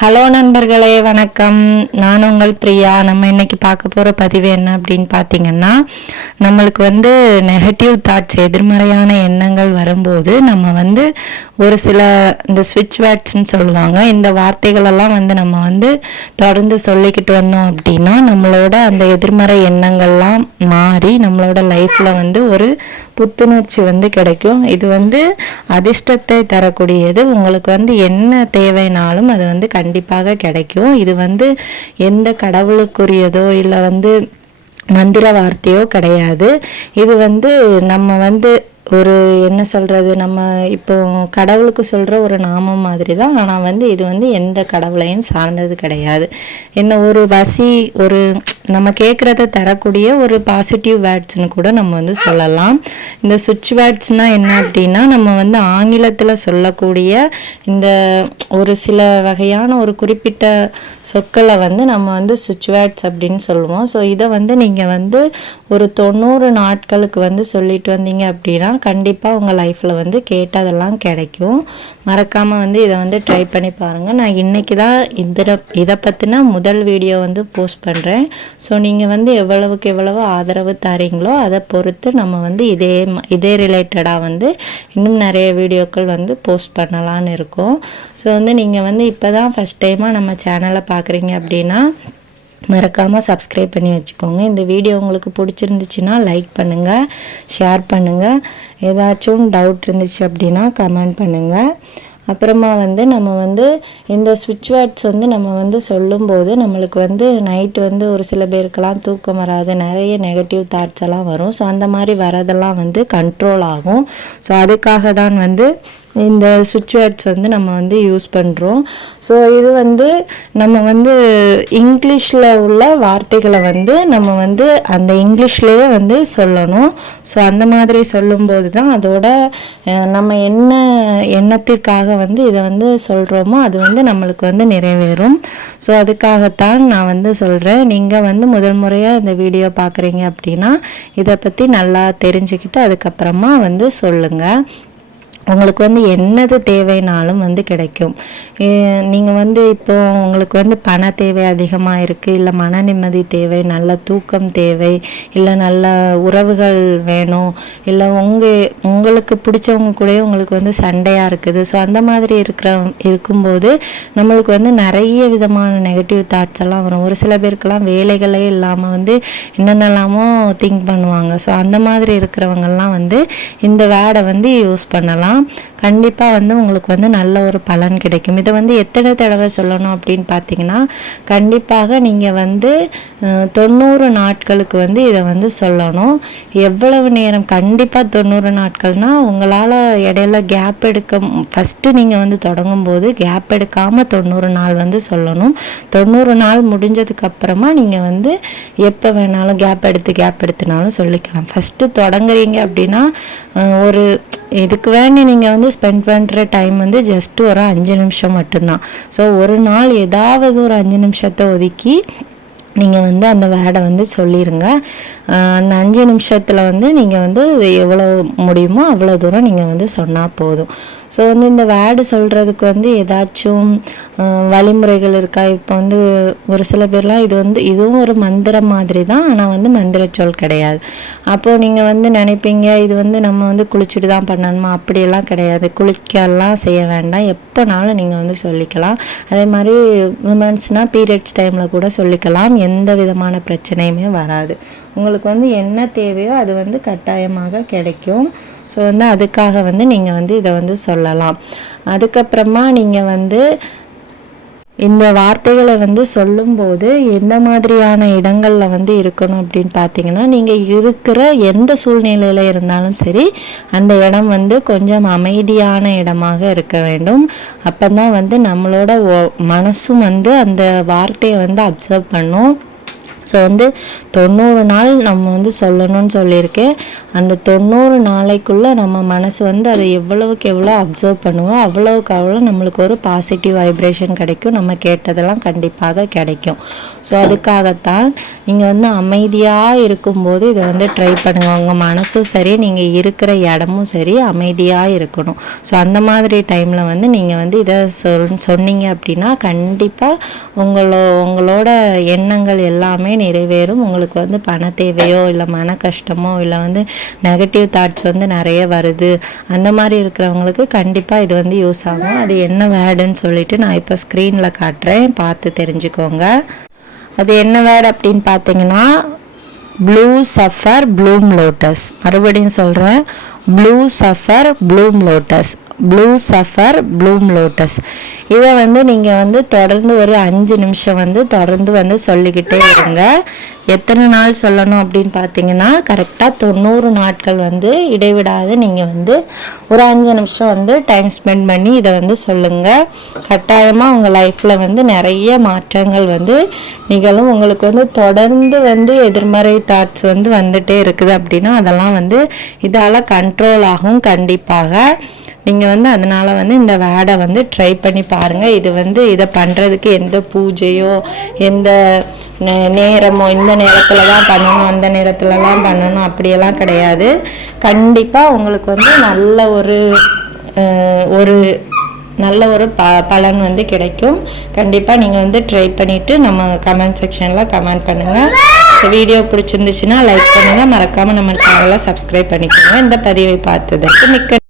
Hello நண்பர்களே, வணக்கம். நான் உங்கள் பிரியா. நம்ம இன்னைக்கு பார்க்க போகிற பதிவு என்ன அப்படின்னு பார்த்தீங்கன்னா, நம்மளுக்கு நெகட்டிவ் தாட்ஸ், எதிர்மறையான எண்ணங்கள் வரும்போது நம்ம ஒரு சில இந்த ஸ்விட்ச் வேர்ட்ஸ்ன்னு சொல்லுவாங்க, இந்த வார்த்தைகளெல்லாம் நம்ம தொடர்ந்து சொல்லிக்கிட்டு வந்தோம் அப்படின்னா நம்மளோட அந்த எதிர்மறை எண்ணங்கள்லாம் மாறி நம்மளோட லைஃப்பில் ஒரு புத்துணர்ச்சி கிடைக்கும். இது அதிர்ஷ்டத்தை தரக்கூடியது. உங்களுக்கு என்ன தேவைனாலும் அது கண்டிப்பாக கிடைக்கும். இது எந்த கடவுளுக்குரியதோ இல்லை மந்திர வார்த்தையோ கிடையாது. இது நம்ம ஒரு என்ன சொல்கிறது, நம்ம இப்போ கடவுளுக்கு சொல்கிற ஒரு நாமம் மாதிரி தான். ஆனால் இது எந்த கடவுளையும் சார்ந்தது கிடையாது. என்ன ஒரு ஒரு நம்ம கேட்குறத தரக்கூடிய ஒரு பாசிட்டிவ் வேர்ட்ஸ்னு கூட நம்ம சொல்லலாம். இந்த சுவிட்ச் வேர்ட்ஸ்னால் என்ன அப்படின்னா, நம்ம ஆங்கிலத்தில் சொல்லக்கூடிய இந்த ஒரு சில வகையான ஒரு குறிப்பிட்ட சொற்களை நம்ம சுவிட்ச் வேர்ட்ஸ் அப்படின்னு சொல்லுவோம். ஸோ இதை நீங்கள் ஒரு 90 நாட்களுக்கு சொல்லிட்டு வந்தீங்க அப்படின்னா கண்டிப்பாக உங்கள் லைஃப்பில் கேட்டதெல்லாம் கிடைக்கும். மறக்காமல் இதை ட்ரை பண்ணி பாருங்கள். நான் இன்றைக்கி தான் இதை பற்றின முதல் வீடியோ போஸ்ட் பண்ணுறேன். ஸோ நீங்கள் எவ்வளவுக்கு எவ்வளவு ஆதரவு தரீங்களோ அதை பொறுத்து நம்ம இதே ரிலேட்டடாக இன்னும் நிறைய வீடியோக்கள் போஸ்ட் பண்ணலான்னு இருக்கோம். ஸோ நீங்கள் இப்போ தான் ஃபஸ்ட் டைமாக நம்ம சேனலை பார்க்குறீங்க அப்படின்னா மறக்காமல் சப்ஸ்கிரைப் பண்ணி வச்சுக்கோங்க. இந்த வீடியோ உங்களுக்கு பிடிச்சிருந்துச்சுன்னா லைக் பண்ணுங்கள், ஷேர் பண்ணுங்கள். ஏதாச்சும் டவுட் இருந்துச்சு அப்படின்னா கமெண்ட் பண்ணுங்கள். அப்புறமா நம்ம இந்த ஸ்விட்ச் வேர்ட்ஸ் நம்ம சொல்லும்போது நம்மளுக்கு நைட்டு ஒரு சில பேருக்கெல்லாம் தூக்கம் வராது, நிறைய நெகட்டிவ் தாட்ஸ் எல்லாம் வரும். ஸோ அந்த மாதிரி வரதெல்லாம் கண்ட்ரோல் ஆகும். ஸோ அதுக்காக தான் இந்த ஸ்விட்ச் வேர்ட்ஸ் நம்ம யூஸ் பண்ணுறோம். ஸோ இது நம்ம இங்கிலீஷில் உள்ள வார்த்தைகளை நம்ம அந்த இங்கிலீஷ்லேயே சொல்லணும். ஸோ அந்த மாதிரி சொல்லும்போது தான் அதோட நம்ம என்ன எண்ணத்திற்காக இதை சொல்கிறோமோ அது நம்மளுக்கு நிறைவேறும். ஸோ அதுக்காகத்தான் நான் சொல்கிறேன். நீங்கள் முதல் முறையாக இந்த வீடியோ பார்க்குறீங்க அப்படின்னா இதை பற்றி நல்லா தெரிஞ்சுக்கிட்டு அதுக்கப்புறமா சொல்லுங்கள். உங்களுக்கு என்னது தேவைனாலும் கிடைக்கும். நீங்கள் இப்போ உங்களுக்கு பண தேவை அதிகமாக இருக்குது, இல்லை மன நிம்மதி தேவை, நல்ல தூக்கம் தேவை, இல்லை நல்ல உறவுகள் வேணும், இல்லை உங்களுக்கு பிடிச்சவங்க கூட உங்களுக்கு சண்டையாக இருக்குது. ஸோ அந்த மாதிரி இருக்கும்போது நம்மளுக்கு நிறைய விதமான நெகட்டிவ் தாட்ஸ் எல்லாம் வரும். ஒரு சில பேருக்கெல்லாம் வேலைகளே இல்லாமல் என்னென்னலாமோ திங்க் பண்ணுவாங்க. ஸோ அந்த மாதிரி இருக்கிறவங்கெல்லாம் இந்த வேர்டை யூஸ் பண்ணலாம். கண்டிப்பாக உங்களுக்கு நல்ல ஒரு பலன் கிடைக்கும். இதை எத்தனை தடவை சொல்லணும் அப்படின்னு பார்த்தீங்கன்னா, கண்டிப்பாக நீங்கள் 90 நாட்களுக்கு இதை சொல்லணும். எவ்வளவு நேரம்? கண்டிப்பாக 90 நாட்கள்னால் உங்களால் இடையில கேப் எடுக்க, ஃபஸ்ட்டு நீங்கள் தொடங்கும்போது கேப் எடுக்காமல் 90 நாள் சொல்லணும். 90 நாள் முடிஞ்சதுக்கப்புறமா நீங்கள் எப்போ வேணாலும் கேப் எடுத்துனாலும் சொல்லிக்கலாம். ஃபஸ்ட்டு தொடங்குறீங்க அப்படின்னா ஒரு இதுக்கு வேண்டி நீங்கள் ஸ்பெண்ட் பண்ணுற டைம் ஜஸ்ட் ஒரு 5 நிமிஷம் மட்டும்தான். ஸோ ஒரு நாள் ஏதாவது ஒரு 5 நிமிஷத்தை ஒதுக்கி நீங்கள் அந்த வேர்டை சொல்லிடுங்க. அந்த 5 நிமிஷத்தில் நீங்கள் எவ்வளோ முடியுமோ அவ்வளோ தூரம் நீங்கள் சொன்னால் போதும். ஸோ இந்த வேர்டு சொல்கிறதுக்கு ஏதாச்சும் வழிமுறைகள் இருக்கா? இப்போ ஒரு சில பேர்லாம் இதுவும் ஒரு மந்திரம் மாதிரி தான், ஆனால் மந்திர சொல் கிடையாது. அப்போது நீங்கள் நினைப்பீங்க இது நம்ம குளிச்சுட்டு தான் பண்ணணுமா? அப்படியெல்லாம் கிடையாது. குளிக்கலாம் செய்ய வேண்டாம், எப்போனாலும் நீங்கள் சொல்லிக்கலாம். அதே மாதிரி விமன்ஸ்னால் பீரியட்ஸ் டைமில் கூட சொல்லிக்கலாம். எந்த விதமான பிரச்சனையுமே வராது. உங்களுக்கு என்ன தேவையோ அது கட்டாயமாக கிடைக்கும். ஸோ அதுக்காக நீங்கள் இதை சொல்லலாம். அதுக்கப்புறமா நீங்கள் இந்த வார்த்தைகளை சொல்லும்போது எந்த மாதிரியான இடங்களில் இருக்கணும் அப்படின்னு பார்த்தீங்கன்னா, நீங்கள் இருக்கிற எந்த சூழ்நிலையில் இருந்தாலும் சரி அந்த இடம் கொஞ்சம் அமைதியான இடமாக இருக்க வேண்டும். அப்போ தான் நம்மளோட மனசும் அந்த வார்த்தையை அப்சர்வ் பண்ணும். ஸோ வந்து 90 நாள் நம்ம வந்து சொல்லணும்னு சொல்லியிருக்கேன். அந்த 90 நாளைக்குள்ளே நம்ம மனசு வந்து அதை எவ்வளவுக்கு எவ்வளோ அப்சர்வ் பண்ணுவோம், அவ்வளோவுக்கு அவ்வளோ நம்மளுக்கு ஒரு பாசிட்டிவ் வைப்ரேஷன் கிடைக்கும், நம்ம கேட்டதெல்லாம் கண்டிப்பாக கிடைக்கும். ஸோ அதுக்காகத்தான் நீங்கள் வந்து அமைதியாக இருக்கும்போது இதை வந்து ட்ரை பண்ணுங்கள். உங்கள் மனசும் சரி, நீங்கள் இருக்கிற இடமும் சரி அமைதியாக இருக்கணும். ஸோ அந்த மாதிரி டைமில் வந்து நீங்கள் வந்து இதை சொன்னீங்க அப்படின்னா கண்டிப்பாக உங்களோட எண்ணங்கள் எல்லாமே நிறைவேறும். உங்களுக்கு வந்து பண தேவையோ இல்லை மன கஷ்டமோ இல்லை வந்து நெகட்டிவ் தாட்ஸ் வந்து நிறைய வருது, அந்த மாதிரி இருக்கிறவங்களுக்கு கண்டிப்பாக இது வந்து யூஸ் ஆகும். அது என்ன வேர்டுன்னு சொல்லிட்டு நான் இப்போ ஸ்க்ரீனில் காட்டுறேன், பார்த்து தெரிஞ்சுக்கோங்க. அது என்ன வேர்டு அப்படின்னு பார்த்தீங்கன்னா ப்ளூ சஃபர் ப்ளூம் லோட்டஸ். மறுபடியும் சொல்கிறேன், blue sapphire Bloom lotus, blue sapphire Bloom lotus. இதை வந்து நீங்கள் வந்து தொடர்ந்து ஒரு 5 நிமிஷம் வந்து தொடர்ந்து வந்து சொல்லிக்கிட்டே இருங்க. எத்தனை நாள் சொல்லணும் அப்படின்னு பார்த்தீங்கன்னா கரெக்டாக 90 நாட்கள் வந்து இடைவிடாது நீங்கள் வந்து ஒரு 5 நிமிஷம் வந்து டைம் ஸ்பெண்ட் பண்ணி இதை வந்து சொல்லுங்கள். கட்டாயமாக உங்கள் லைஃப்பில் வந்து நிறைய மாற்றங்கள் வந்து நிகழும். உங்களுக்கு வந்து தொடர்ந்து வந்து எதிர்மறை தாட்ஸ் வந்து வந்துட்டே இருக்குது அப்படின்னா அதெல்லாம் வந்து இதால் கண்ட்ரோல் ஆகும் கண்டிப்பாக. நீங்கள் வந்து அதனால் வந்து இந்த வேர்டை வந்து ட்ரை பண்ணி பாருங்கள். இது வந்து இதை பண்ணுறதுக்கு எந்த பூஜையோ எந்த நேரமோ இந்த நேரத்தில் தான் பண்ணணும் அந்த நேரத்துலலாம் பண்ணணும் அப்படியெல்லாம் கிடையாது. கண்டிப்பாக உங்களுக்கு வந்து நல்ல ஒரு பலன் வந்து கிடைக்கும். கண்டிப்பாக நீங்கள் வந்து ட்ரை பண்ணிவிட்டு நம்ம கமெண்ட் செக்ஷனில் கமெண்ட் பண்ணுங்கள். இந்த வீடியோ பிடிச்சிருந்துச்சுன்னா லைக் பண்ணுங்கள், மறக்காமல் நம்ம சேனலை சப்ஸ்கிரைப் பண்ணிக்கோங்க. இந்த பதிவை பார்த்ததற்கு மிக்க